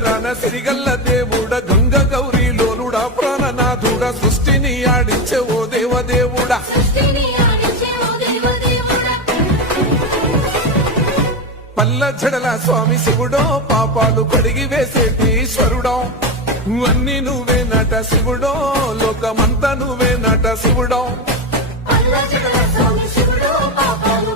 సాగరాన సిరిగల్ల దేవుడ గంగ గౌరీ లోలుడా ప్రాణనాథుడ సృష్టిని ఆడించే ఓ దేవదేవుడా పల్ల జడల స్వామి శివుడో పాపాలు కడిగి వేసేటి ఈశ్వరుడో అన్ని నువ్వే నట శివుడో లోకమంతా నువ్వే నట శివుడో పల్ల జడల స్వామి శివుడో పాపాలు